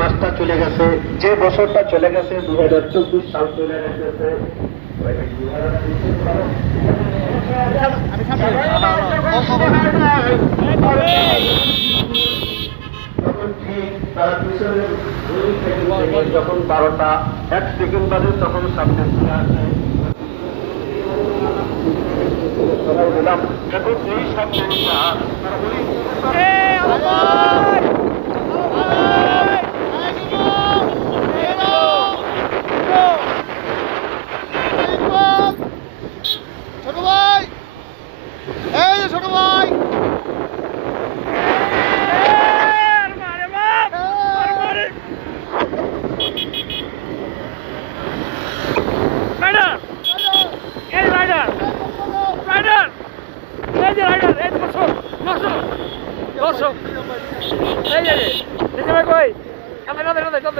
মাসটা চলে গেছে, যে বছরটা চলে গেছে 2024 সাল চলে গেছে। যখন 12টা 1 সেকেন্ড বাজে তখন সামনে চলে আসে সবাই বললাম এখন এই সামনে ছোট ভাই, এই যে ছোট ভাই, এই যে কই কাঁদে